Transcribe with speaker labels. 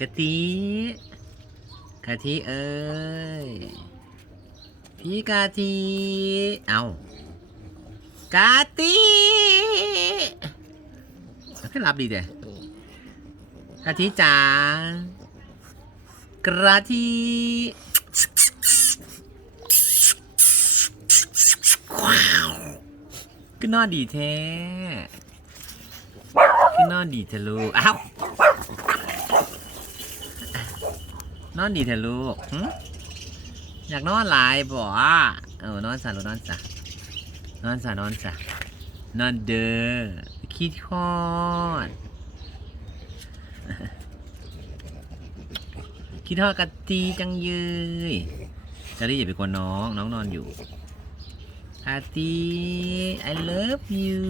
Speaker 1: กะทิกะทิเอ้ย พี่กะทิเอากะทิขึ้นรับดีเด้กะทิจ๋ากระทิว้าวก็นอนดีแท้ก็นอนดีเถอะลูกอ้าว นอนดีเถอะลูกอยากนอนหลายบ่อะเออนอนสะลูกนอนสะนอนสะนอนสะนอนเด้อคิดฮอดคิดฮอดกะตีจังเยยจะรีบอย่าไปกวนน้อง น้องนอนอยู่กะตี I love you